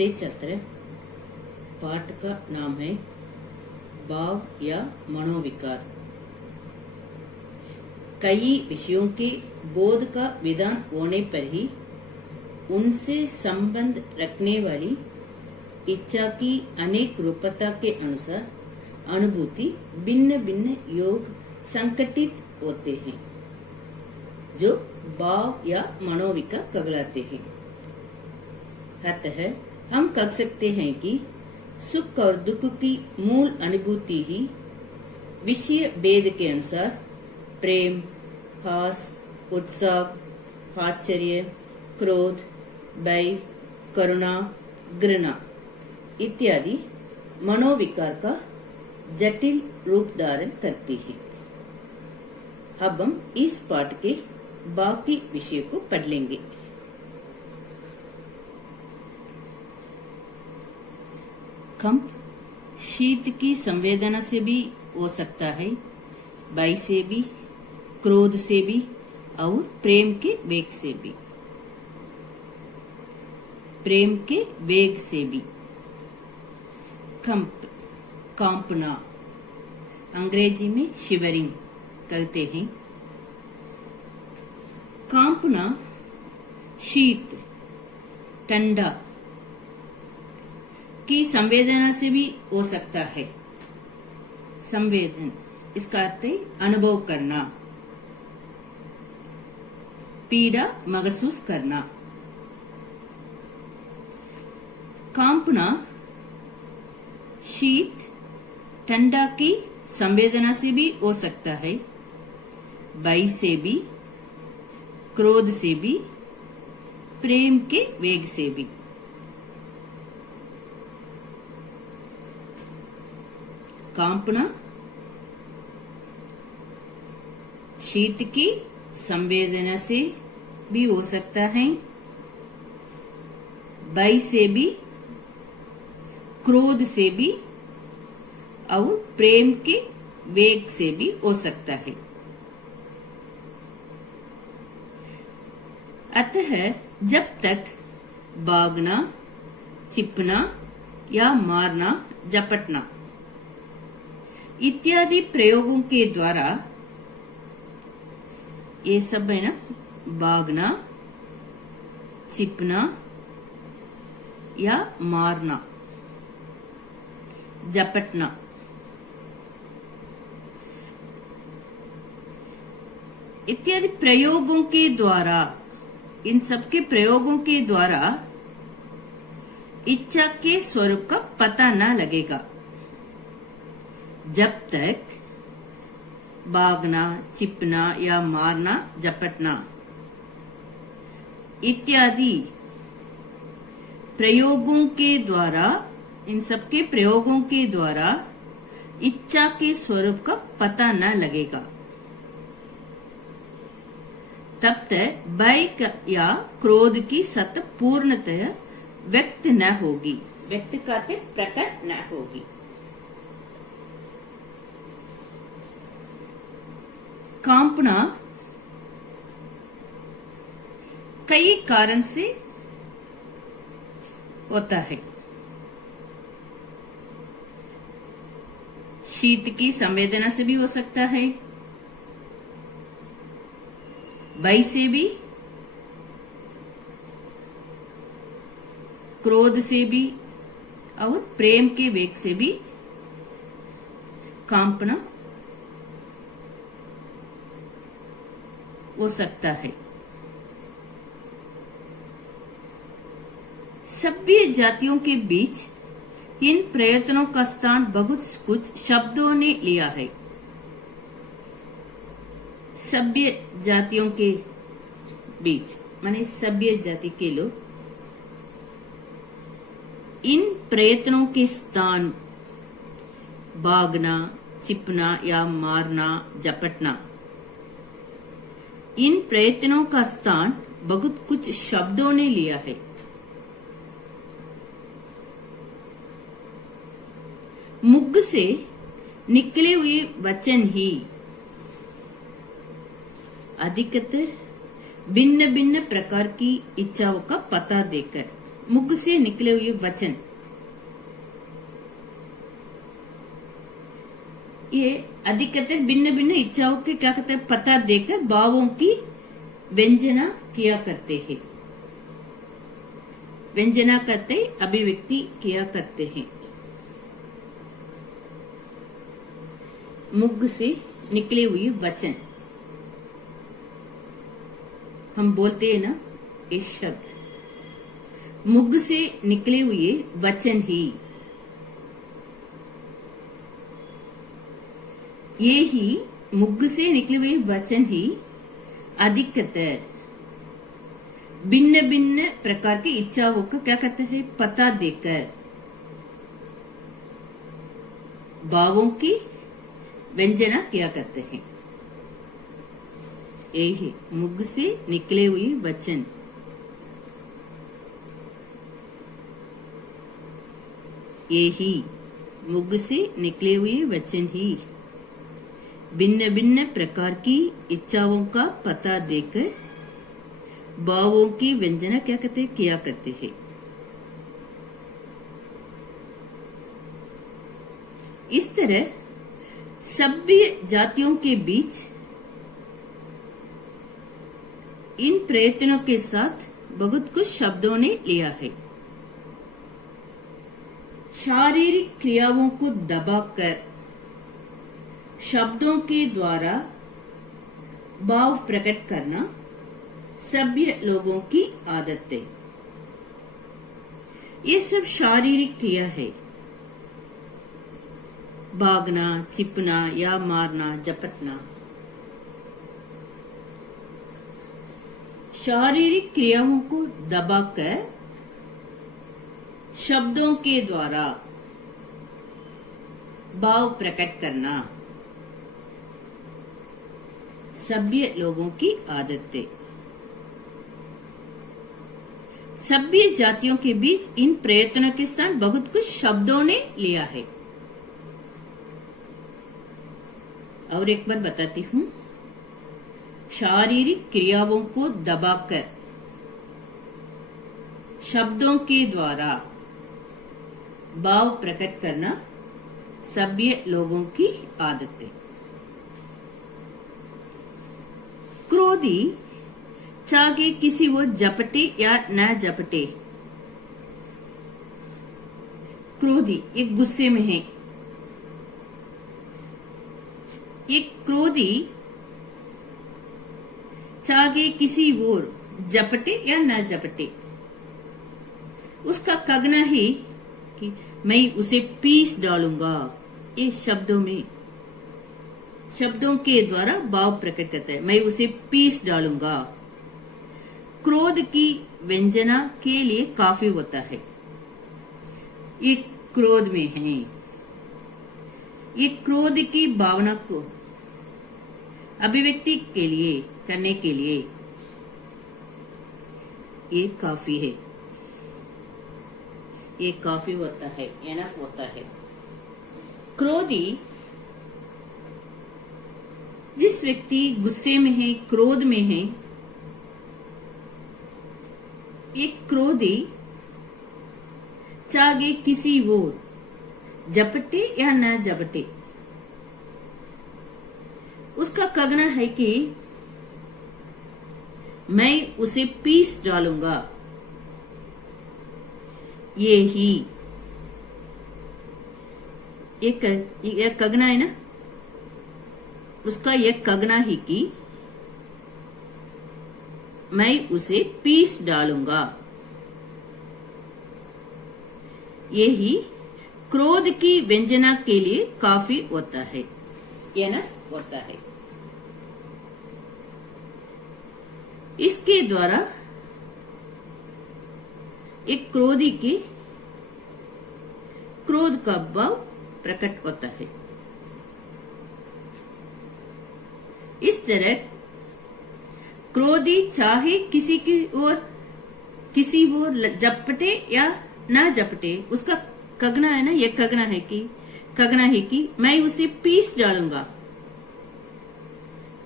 नमस्ते छात्र। पाठ का नाम है भाव या मनोविकार। कई विषयों के बोध का विधान होने पर ही उनसे संबंध रखने वाली इच्छा की अनेक रूपता के अनुसार अनुभूति भिन्न भिन्न योग संकटित होते हैं, जो भाव या मनोविकार कहलाते हैं। अतः हम कह सकते हैं कि सुख और दुख की मूल अनुभूति ही विषय भेद के अनुसार प्रेम, हास, उत्साह, आश्चर्य, क्रोध, भय, करुणा, घृणा इत्यादि मनोविकार का जटिल रूप धारण करती है। अब हम इस पाठ के बाकी विषय को पढ़ लेंगे। कंप शीत की संवेदना से भी हो सकता है, भय से भी, क्रोध से भी और प्रेम के वेग से भी। प्रेम के वेग से भी कंप, कांपना, अंग्रेजी में शिवरिंग कहते हैं। कांपना शीत, ठंडा की संवेदना से भी हो सकता है। संवेदन इसका अर्थ है अनुभव करना, पीड़ा महसूस करना। कांपना शीत, ठंडा की संवेदना से भी हो सकता है, भय से भी, क्रोध से भी, प्रेम के वेग से भी। कांपना शीत की संवेदना से भी हो सकता है, भय से भी, क्रोध से भी और प्रेम के वेग से भी हो सकता है। अतः जब तक भागना, चिपना या मारना, झपटना इत्यादि प्रयोगों के द्वारा, ये सब है ना, भागना, चिपना या मारना, झपटना, इत्यादि प्रयोगों के द्वारा, इन सब के प्रयोगों के द्वारा इच्छा के स्वरूप का पता न लगेगा। जब तक भागना, चिपना या मारना, झपटना इत्यादि प्रयोगों के द्वारा, इन सब के प्रयोगों के द्वारा इच्छा के स्वरूप का पता न लगेगा, तब तक भय या क्रोध की सत्ता पूर्णतः व्यक्त न होगी, व्यक्त करते प्रकट न होगी। कांपना कई कारण से होता है। शीत की संवेदना से भी हो सकता है, भय से भी, क्रोध से भी और प्रेम के वेग से भी कांपना हो सकता है। सभ्य जातियों के बीच इन प्रयत्नों का स्थान बहुत कुछ शब्दों ने लिया है। सभ्य जातियों के बीच माने सभ्य जाति के लोग इन प्रयत्नों के स्थान भागना, चिपना या मारना, झपटना, इन प्रयत्नों का स्थान बहुत कुछ शब्दों ने लिया है। मुख से निकले हुए वचन ही अधिकतर भिन्न भिन्न प्रकार की इच्छाओं का पता देकर मुख से निकले हुए वचन, ये अधिकतर भिन्न भिन्न इच्छाओं के क्या कहते हैं पता देकर भावों की व्यंजना किया करते हैं। व्यंजना करते अभिव्यक्ति किया करते हैं। मुख से निकले हुए वचन, हम बोलते हैं ना ये शब्द, मुख से निकले हुए वचन ही, ये ही मुख से निकले हुए वचन ही अधिकतर भिन्न भिन्न प्रकार की इच्छाओं का क्या कहते हैं पता देकर भावों की व्यंजना किया करते हैं। यही मुख से निकले हुए वचन, यही मुख से निकले हुए वचन ही भिन्न भिन्न प्रकार की इच्छाओं का पता देकर भावों की व्यंजना क्या कहते हैं किया करते हैं। इस तरह सभ्य जातियों के बीच इन प्रयत्नों के साथ बहुत कुछ शब्दों ने लिया है। शारीरिक क्रियाओं को दबाकर शब्दों के द्वारा भाव प्रकट करना सभ्य लोगों की आदत है। ये सब शारीरिक क्रिया है। भागना, चिपना या मारना, झपटना, शारीरिक क्रियाओं को दबाकर शब्दों के द्वारा भाव प्रकट करना सभ्य लोगों की आदत है। सभ्य जातियों के बीच इन प्रयत्नों के स्थान बहुत कुछ शब्दों ने लिया है। और एक बार बताती हूं, शारीरिक क्रियाओं को दबाकर शब्दों के द्वारा भाव प्रकट करना सभ्य लोगों की आदत है। क्रोधी चाहे किसी वो झपटे या न झपटे, क्रोधी एक गुस्से में है, एक क्रोधी चाहे किसी और झपटे या न झपटे, उसका कहना है कि मैं उसे पीस डालूंगा। ये शब्दों में, शब्दों के द्वारा भाव प्रकट करता है, मैं उसे पीस डालूंगा। क्रोध की व्यंजना के लिए काफी होता है। ये क्रोध में है, ये क्रोध की भावना को अभिव्यक्ति के लिए करने के लिए ये काफी है, ये काफी होता है, एनफ होता है। क्रोधी, जिस व्यक्ति गुस्से में है, क्रोध में है, एक क्रोधी चाहे किसी और झपटे या न झपटे, उसका कहना है कि मैं उसे पीस डालूंगा। ये ही एक कहना है ना, उसका यह कहना ही कि मैं उसे पीस डालूंगा। यही क्रोध की व्यंजना के लिए काफी होता है, एनफ होता है। इसके द्वारा एक क्रोधी के क्रोध का भाव प्रकट होता है। इस तरह क्रोधी चाहे किसी की ओर झपटे या ना झपटे, उसका कहना है ना, ये कहना है कि मैं उसे पीस डालूंगा।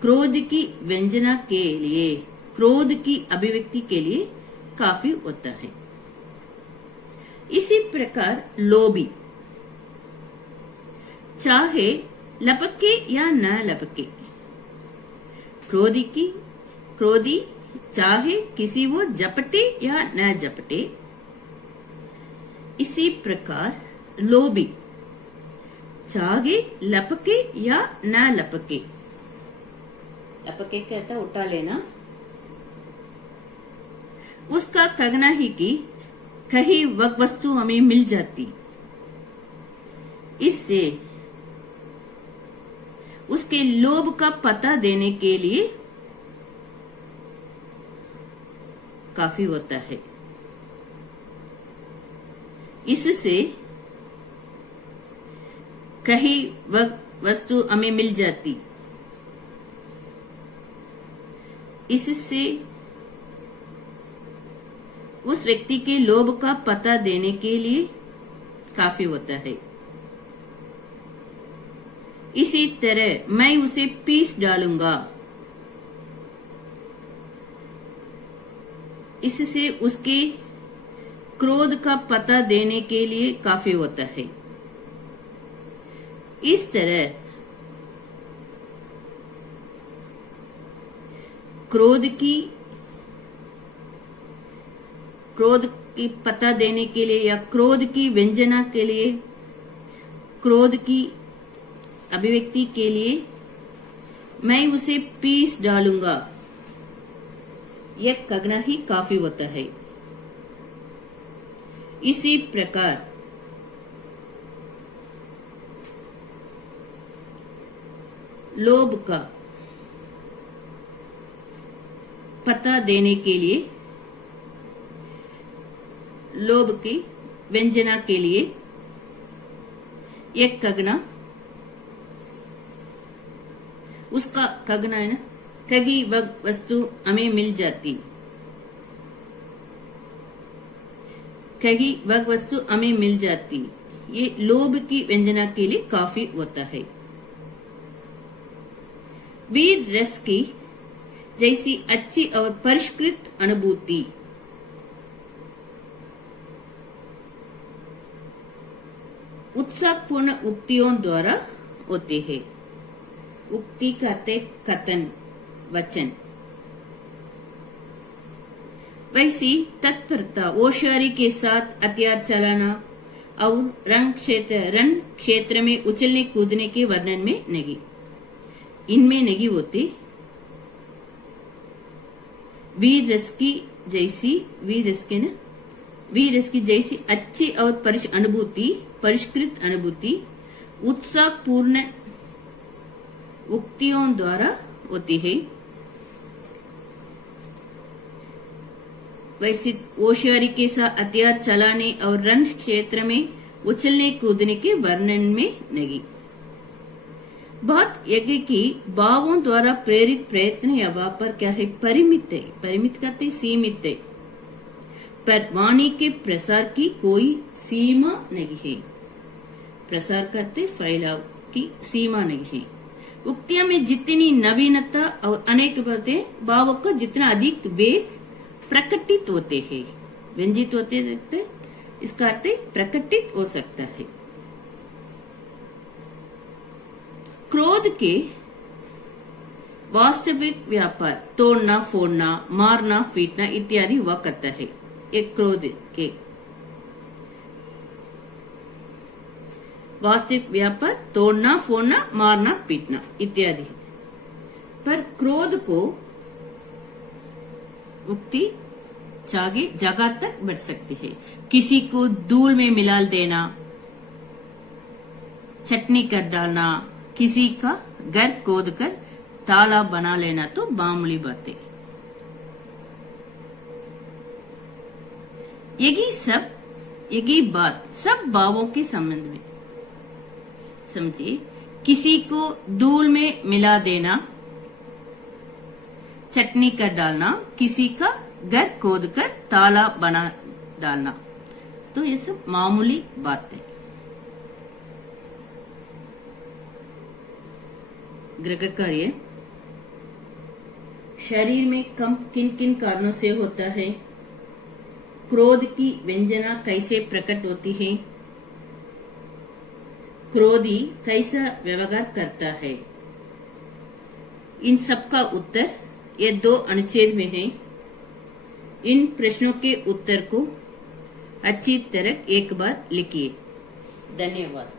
क्रोध की व्यंजना के लिए, क्रोध की अभिव्यक्ति के लिए काफी होता है। इसी प्रकार लोभी, चाहे लपके या न लपके। क्रोधी चाहे किसी वो जपटे या न जपटे। इसी प्रकार लोभी, चाहे लपके या न लपके। लपके कहता उठा लेना। उसका कहना ही कि कहीं वस्तु हमें मिल जाती, इससे उसके लोभ का पता देने के लिए काफी होता है। इससे कहीं वस्तु हमें मिल जाती, इससे उस व्यक्ति के लोभ का पता देने के लिए काफी होता है। इसी तरह मैं उसे पीस डालूंगा, इससे उसके क्रोध का पता देने के लिए काफी होता है। इस तरह क्रोध की पता देने के लिए या क्रोध की व्यंजना के लिए, क्रोध की अभिव्यक्ति के लिए मैं उसे पीस डालूंगा, यह कहना ही काफी होता है। इसी प्रकार लोभ का पता देने के लिए, लोभ की व्यंजना के लिए एक कहना, उसका कहना है ना, कहीं वस्तु हमें मिल जाती, कहीं वस्तु हमें मिल जाती, ये लोभ की व्यंजना के लिए काफी होता है। वीर रस की जैसी अच्छी और परिष्कृत अनुभूति उत्साहपूर्ण उक्तियों द्वारा होते हैं। उक्ति कहते कथन, वचन। वैसी तत्परता, होशियारी के साथ हथियार चलाना और रण क्षेत्र में उछलने कूदने के वर्णन में नहीं, इनमें नहीं होते। वीर रस की जैसी अच्छी और परिष्कृत अनुभूति उत्साहपूर्ण उक्तियों द्वारा होती है। वैसे होशियारी के साथ हथियार चलाने और रण क्षेत्र में उछलने कूदने के वर्णन में नहीं। बहुत यज्ञ की भावों द्वारा प्रेरित प्रयत्न या व्यापार क्या है? परिमित है। परिमित कहते सीमित है, पर वाणी के प्रसार की कोई सीमा नहीं है। प्रसार करते फैलाव की सीमा नहीं है। उक्तियों में जितनी नवीनता और अनेक भावों का जितना अधिक वेग प्रकटित होते हैं, व्यंजित होते रहते, इसका अर्थ प्रकटित हो सकता है। क्रोध के वास्तविक व्यापार तोड़ना, फोड़ना, मारना, पीटना इत्यादि हुआ करता है। एक क्रोध के वास्तविक व्यापार तोड़ना, फोड़ना, मारना, पीटना इत्यादि। पर क्रोध को उक्ति चागे जगह तक बढ़ सकती है। किसी को धूल में मिला देना, चटनी कर डालना, किसी का घर खोद कर ताला बना लेना तो मामूली बात है। यही बात सब भावों के संबंध में समझिए। किसी को धूल में मिला देना, चटनी कर डालना, किसी का घर खोद कर ताला बना डालना, तो ये सब मामूली बात है। ग्रह कार्य शरीर में कंप किन किन कारणों से होता है? क्रोध की व्यंजना कैसे प्रकट होती है? क्रोधी कैसा व्यवहार करता है? इन सब का उत्तर ये 2 अनुच्छेद में है। इन प्रश्नों के उत्तर को अच्छी तरह एक बार लिखिए। धन्यवाद।